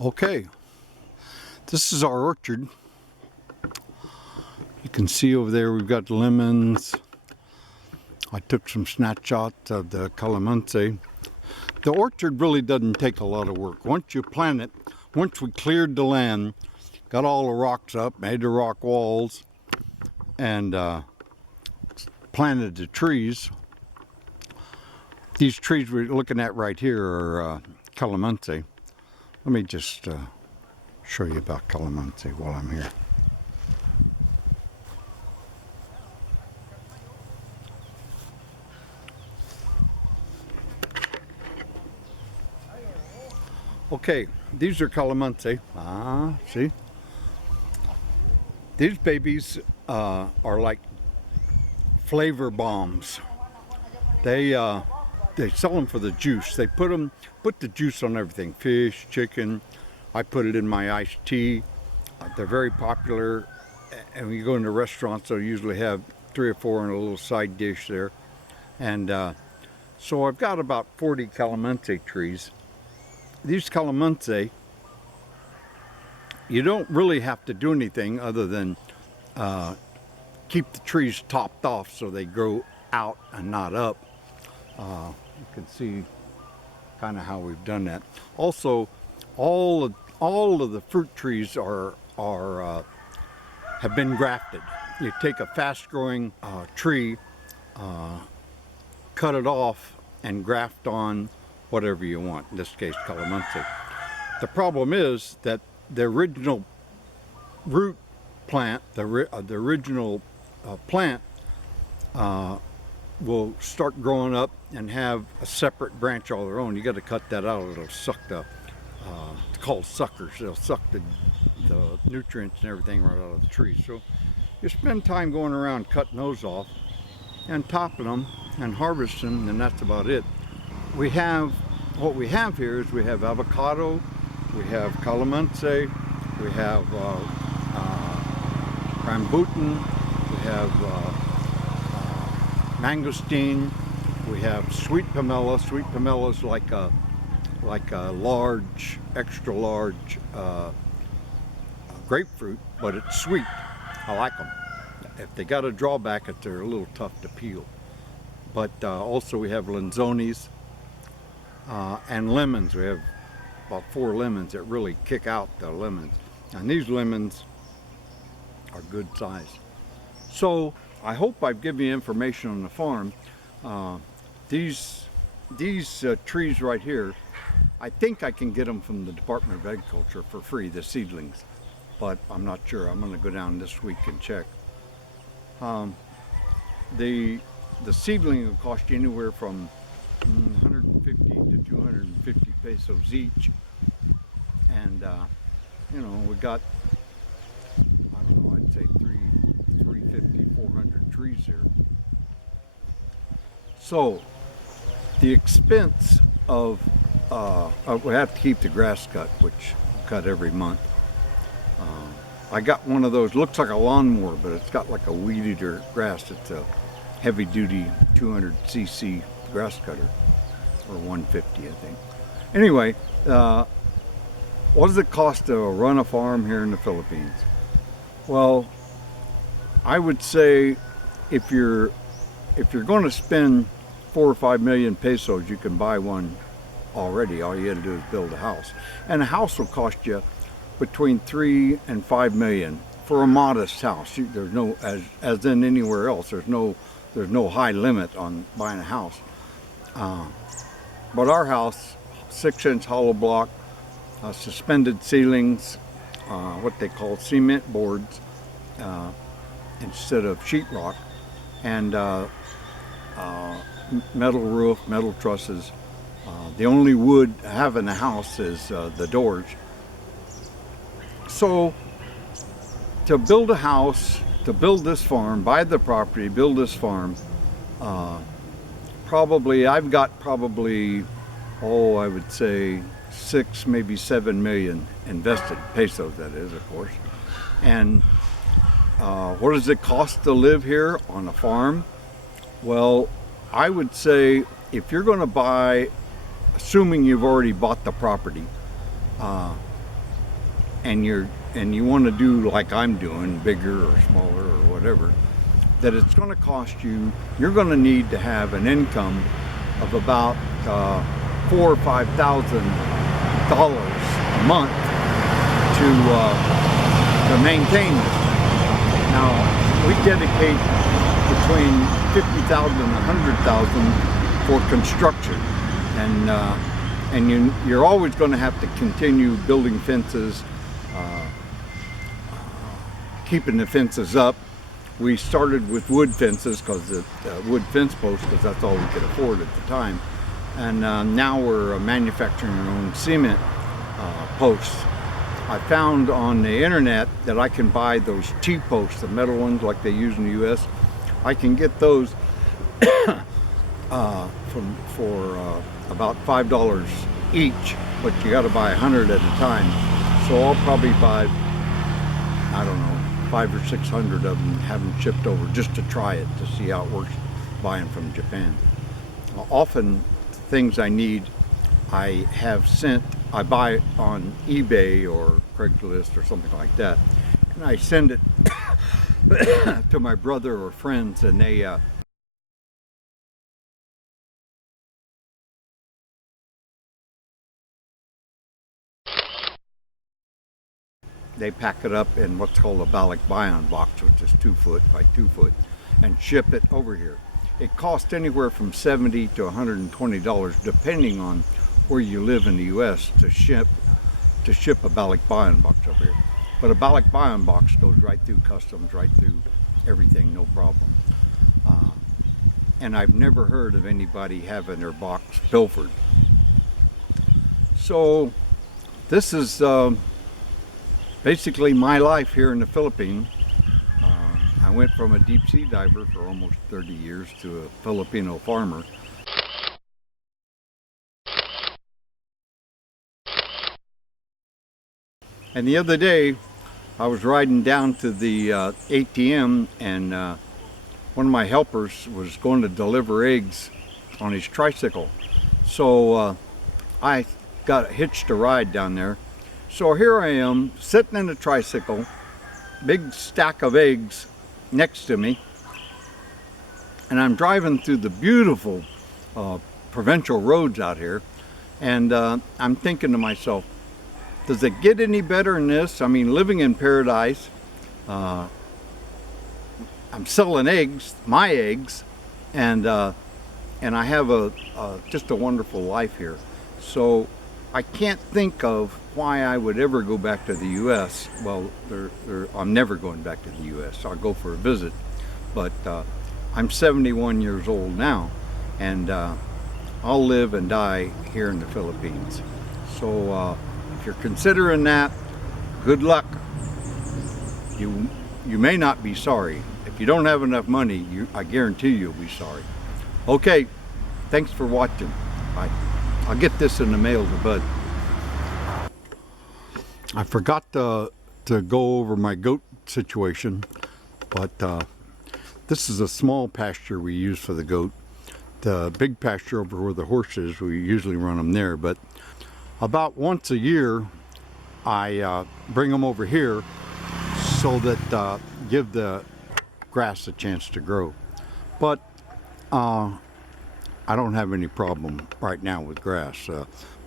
Okay, this is our orchard. You can see over there we've got lemons. I took some snapshots of the Calamansi. The orchard really doesn't take a lot of work. Once you plant it, once we cleared the land, got all the rocks up, made the rock walls, and planted the trees. These trees we're looking at right here are Calamansi. Let me just show you about Calamansi while I'm here. Okay, these are Calamansi. See? These babies are like flavor bombs. They sell them for the juice. They put the juice on everything. Fish, chicken. I put it in my iced tea. They're very popular. And when you go into restaurants, they'll usually have 3 or 4 on a little side dish there. And so I've got about 40 Calamansi trees. These Calamansi, you don't really have to do anything other than keep the trees topped off so they grow out and not up. You can see kind of how we've done that. Also, all of the fruit trees have been grafted. You take a fast-growing tree, cut it off, and graft on whatever you want. In this case, Calamansi. The problem is that the original root plant, the original plant, will start growing up and have a separate branch all their own. You got to cut that out. It'll suck it's called suckers. They'll suck the nutrients and everything right out of the tree. So you spend time going around cutting those off and topping them and harvesting them, and that's about it. What we have here is we have avocado, we have calamansi, we have rambutan, we have mangosteen, we have sweet pomelo. Sweet pomelo is like a large, extra large grapefruit, but it's sweet. I like them. If they got a drawback, they're a little tough to peel. But also we have lanzones and lemons. We have about 4 lemons that really kick out the lemons. And these lemons are good size. So I hope I've given you information on the farm. These trees right here, I think I can get them from the Department of Agriculture for free, the seedlings, but I'm not sure. I'm going to go down this week and check. The seedling will cost you anywhere from 150 to 250 pesos each, and you know, we got, I don't know, I'd say 350, 400 trees here. So the expense of we have to keep the grass cut, which we cut every month. I got one of those, looks like a lawnmower, but it's got like a weed eater grass. It's a heavy duty 200cc grass cutter, or 150 I think. Anyway, what does it cost to run a farm here in the Philippines? Well, I would say if you're going to spend 4 or 5 million pesos, you can buy one already. All you got to do is build a house, and a house will cost you between 3 and 5 million for a modest house. There's no, as in anywhere else, there's no high limit on buying a house. But our house, 6-inch hollow block, suspended ceilings, what they call cement boards instead of sheetrock, and metal roof, metal trusses. The only wood I have in the house is the doors. So to build a house, to build this farm, buy the property, build this farm, I've got I would say 6, maybe 7 million invested, pesos that is, of course. And what does it cost to live here on a farm? Well, I would say if you're going to buy, assuming you've already bought the property, and you want to do like I'm doing, bigger or smaller or whatever, that it's going to cost you. You're going to need to have an income of about $4,000 or $5,000 a month to maintain this. Now we dedicate between $50,000 and $100,000 for construction, and you're always going to have to continue building fences, keeping the fences up. We started with wood fences, because the wood fence posts, because that's all we could afford at the time, and now we're manufacturing our own cement posts. I found on the internet that I can buy those T-posts, the metal ones like they use in the U.S. I can get those for about $5 each, but you got to buy 100 at a time. So I'll probably buy, I don't know, 500 or 600 of them, have them shipped over just to try it, to see how it works buying from Japan. Often things I need, I buy on eBay or Craigslist or something like that, and I send it to my brother or friends, and they pack it up in what's called a balikbayan box, which is 2 foot by 2 foot, and ship it over here. It costs anywhere from $70 to $120, depending on where you live in the U.S. to ship a balikbayan box over here. But a balikbayan box goes right through customs, right through everything, no problem. And I've never heard of anybody having their box pilfered. So this is basically my life here in the Philippines. I went from a deep sea diver for almost 30 years to a Filipino farmer. And the other day, I was riding down to the ATM, and one of my helpers was going to deliver eggs on his tricycle. So I hitched a ride down there. So here I am, sitting in a tricycle, big stack of eggs next to me, and I'm driving through the beautiful provincial roads out here, and I'm thinking to myself, does it get any better than this? I mean, living in paradise. I'm selling eggs, my eggs, and I have just a wonderful life here. So I can't think of why I would ever go back to the U.S. Well, I'm never going back to the U.S. I'll go for a visit, but I'm 71 years old now, and I'll live and die here in the Philippines. So if you're considering that, good luck. You may not be sorry. If you don't have enough money, I guarantee you'll be sorry. Okay, thanks for watching. Bye. I'll get this in the mail to Bud. I forgot to go over my goat situation, but this is a small pasture we use for the goat. The big pasture over where the horse is, we usually run them there, but about once a year I bring them over here so that give the grass a chance to grow. But I don't have any problem right now with grass.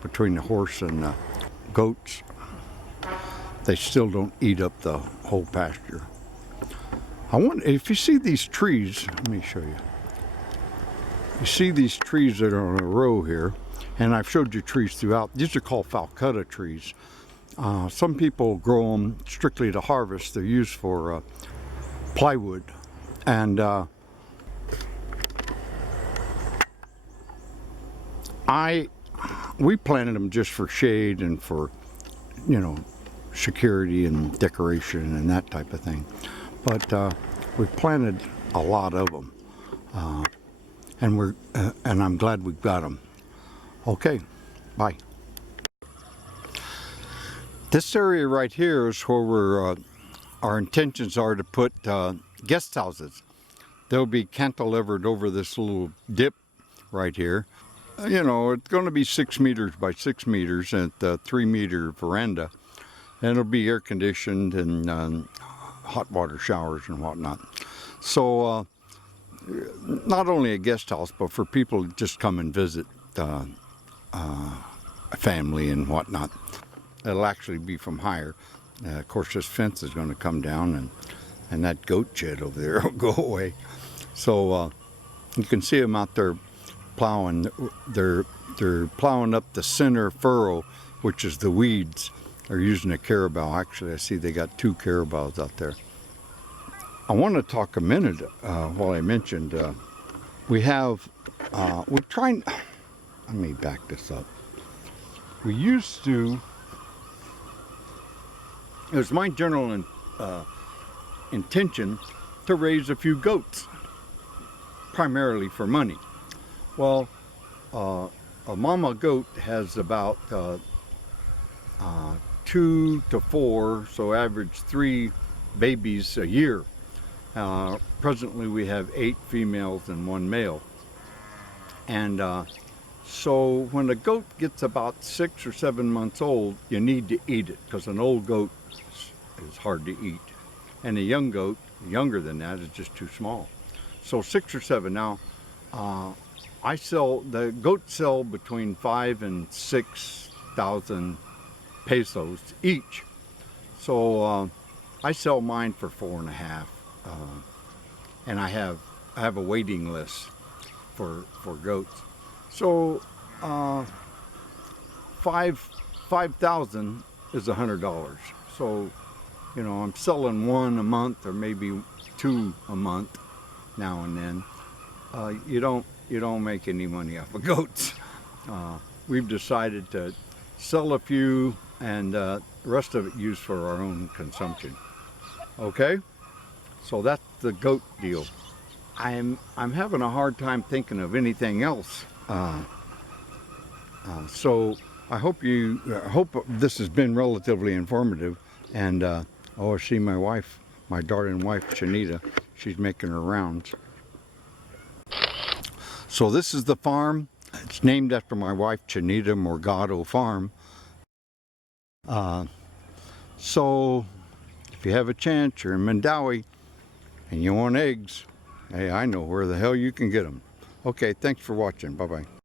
Between the horse and the goats, they still don't eat up the whole pasture. I wonder if you see these trees, let me show you. You see these trees that are in a row here, and I've showed you trees throughout. These are called Falcata trees. Some people grow them strictly to harvest. They're used for plywood, and we planted them just for shade and for, security and decoration and that type of thing. But we've planted a lot of them, and I'm glad we've got them. Okay, bye. This area right here is where our intentions are to put guest houses. They'll be cantilevered over this little dip right here. It's going to be 6 meters by 6 meters at the 3 meter veranda. and it'll be air conditioned and hot water showers and whatnot. So not only a guest house, but for people to just come and visit a family and whatnot. It'll actually be from higher. Of course, this fence is going to come down, and that goat shed over there will go away. So you can see them out there plowing. They're plowing up the center furrow, which is the weeds. They're using a carabao. Actually, I see they got 2 carabaos out there. I want to talk a minute while I mentioned we're trying. Let me back this up. We used to. It was my general intention to raise a few goats, primarily for money. Well, a mama goat has about 2 to 4, so average 3 babies a year. Presently we have 8 females and 1 male. And so when a goat gets about 6 or 7 months old, you need to eat it, because an old goat is hard to eat. And a young goat, younger than that, is just too small. So 6 or 7. Now, the goats sell between 5,000 and 6,000 pesos each. So I sell mine for 4.5. And I have a waiting list for goats. So 5,000 is $100. So, you know, I'm selling 1 a month or maybe 2 a month now and then. You don't make any money off of goats. We've decided to sell a few and the rest of it used for our own consumption. Okay? So that's the goat deal. I'm having a hard time thinking of anything else. So I hope this has been relatively informative. And I see my wife, my darling wife, Chanita. She's making her rounds. So this is the farm. It's named after my wife, Chanita Morgado Farm. So if you have a chance, you're in Mindanao and you want eggs, hey, I know where the hell you can get them. Okay, thanks for watching. Bye-bye.